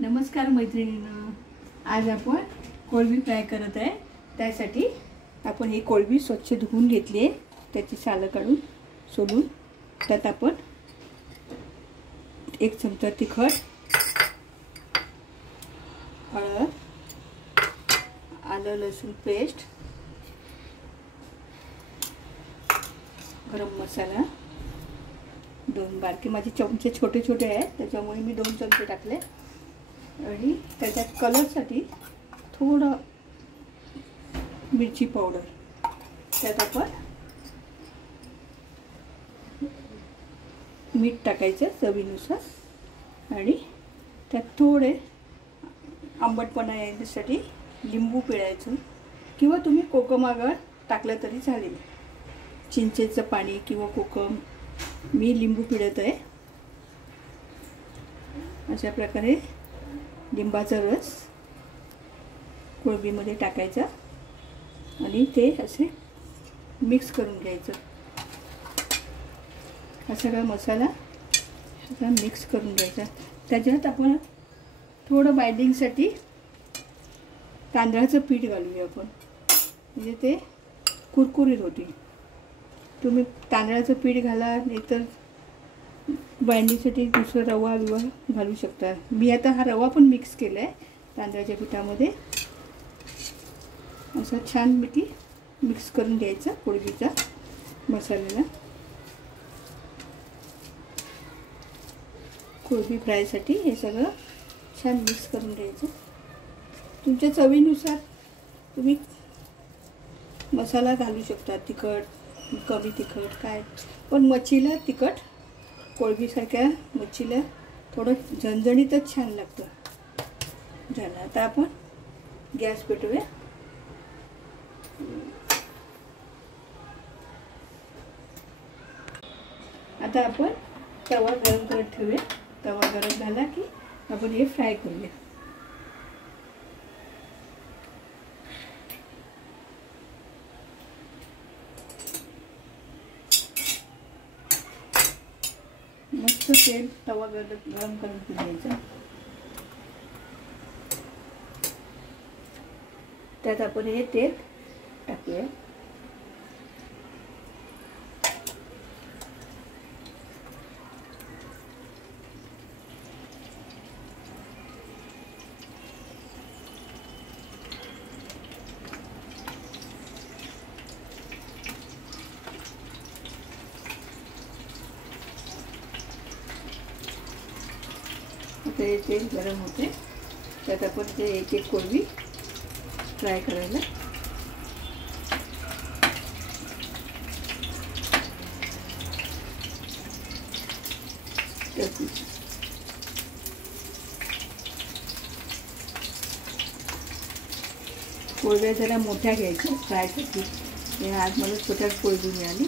नमस्कार मैत्रिणींनो, आज आपण कोळंबी फ्राय करत आहे। त्यासाठी आपण ही कोळंबी स्वच्छ धुवून घेतली आहे, त्याची सालं काढून सोलून त्यात आपण 1 चमचा तिखट, हळद, आलं लसूण पेस्ट, गरम मसाला, 2 बारके माझे चमचे छोटे छोटे आहेत त्याच्यामुळे मी 2 चमचे टाकले आणि त्याच्यात कलरसाठी थोडं मिरची पावडर, त्यात आपण मीठ टाकायचं चवीनुसार आणि त्यात थोडे आंबटपणा येण्यासाठी लिंबू पिळायचं किंवा तुम्ही कोकम आगर टाकलं तरी चालेल, चिंचेचं पाणी किंवा कोकम। मी लिंबू पिळत आहे। अशा प्रकारे लिंबाचा रस कोळंबीमध्ये टाकायचा आणि ते असे मिक्स करून घ्यायचं। हा सगळा मसाला असा मिक्स करून घ्यायचा। त्याच्यात आपण थोडं बाइंडिंगसाठी तांदळाचं पीठ घालूया आपण, म्हणजे ते कुरकुरीत होतील। तुम्ही तांदळाचं पीठ घाला, नाहीतर बाइंडिंगसाठी दुसरा रवा घालू शकता। मी आता हा रवा पण मिक्स केला आहे तांदळाच्या पिठामध्ये। असं छानपैकी मिक्स करून घ्यायचा कोळंबीचा मसाल्याला। कोळंबी फ्रायसाठी हे सगळं छान मिक्स करून घ्यायचं। तुमच्या चवीनुसार तुम्ही मसाला घालू शकता, तिखट कमी तिखट काय, पण मच्छीला तिखट कोळंबीसारख्या मच्छीला थोडं झणझणीतच छान लागतं। झालं, आता आपण गॅस पेटवूया। आता आपण तवा गरम करत ठेवूया। तवा गरम झाला की आपण हे फ्राय करूया। मस्त तेल तवा गरम करून घ्यायचा। त्यात आपण हे तेल टाकूया। ते तेल गरम होते, त्यात आपण ते एक एक कोळंबी फ्राय करायला कोळंब्या जरा मोठ्या घ्यायच्या फ्रायसाठी। आज मला छोट्या कोळंबी मिळाली।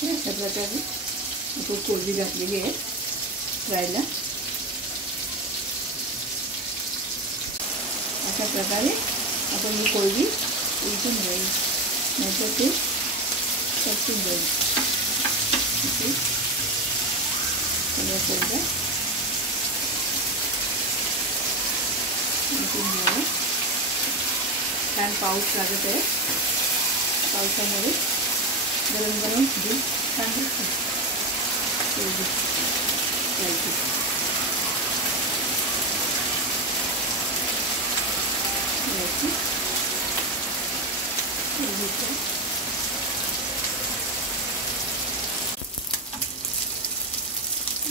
अशा प्रकारे आपण कोळंबी घातलेली आहे फ्रायला। अशा प्रकारे आपण ही कोळंबी उलटून घ्यावी, नाहीतर ते सरकून जाईल। सगळ्या कोळंब्या उलटून घ्याव्या। छान पाऊस लागत आहे, पावसामुळे गरम गरम दूध छान लागतं।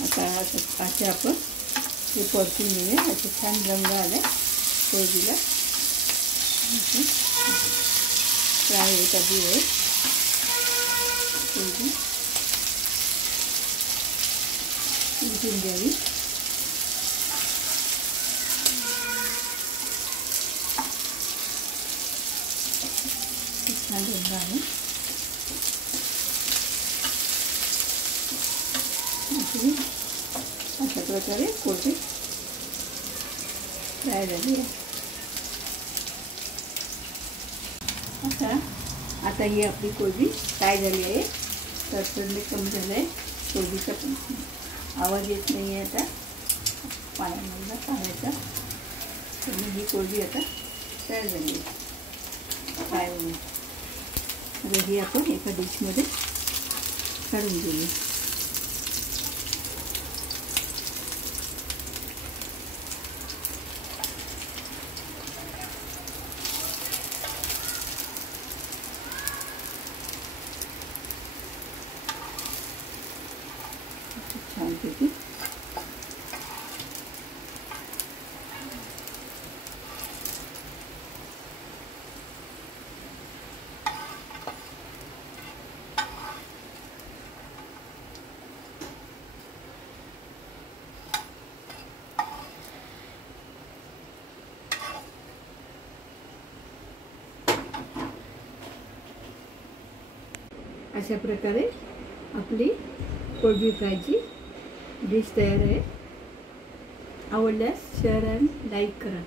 आता असे आपण हे परतून घेऊया. असं छान रंग आलाय कोळंबीला. फ्राय होत आधी आहे कोळंबी. उलटून द्यावी. छान रंग आहे. अशा प्रकारे कोळंबी फ्राय झाली आहे. आता ही आपली कोळंबी फ्राय झाली आहे. तडतडणे कमी झालं आहे. कोळंबीचा पण आवाज येत नाही आहे. आता पाण्यामधला काढायचा. तर ही कोळंबी आता तयार झाली आहे फ्राय होऊन. आता ही आपण एका डिशमध्ये काढून घेऊया. छानपैकी अशा प्रकारे आपली कोळंबी फ्रायची डिश तयार आहे. आवडल्यास शेअर आणि लाईक करा.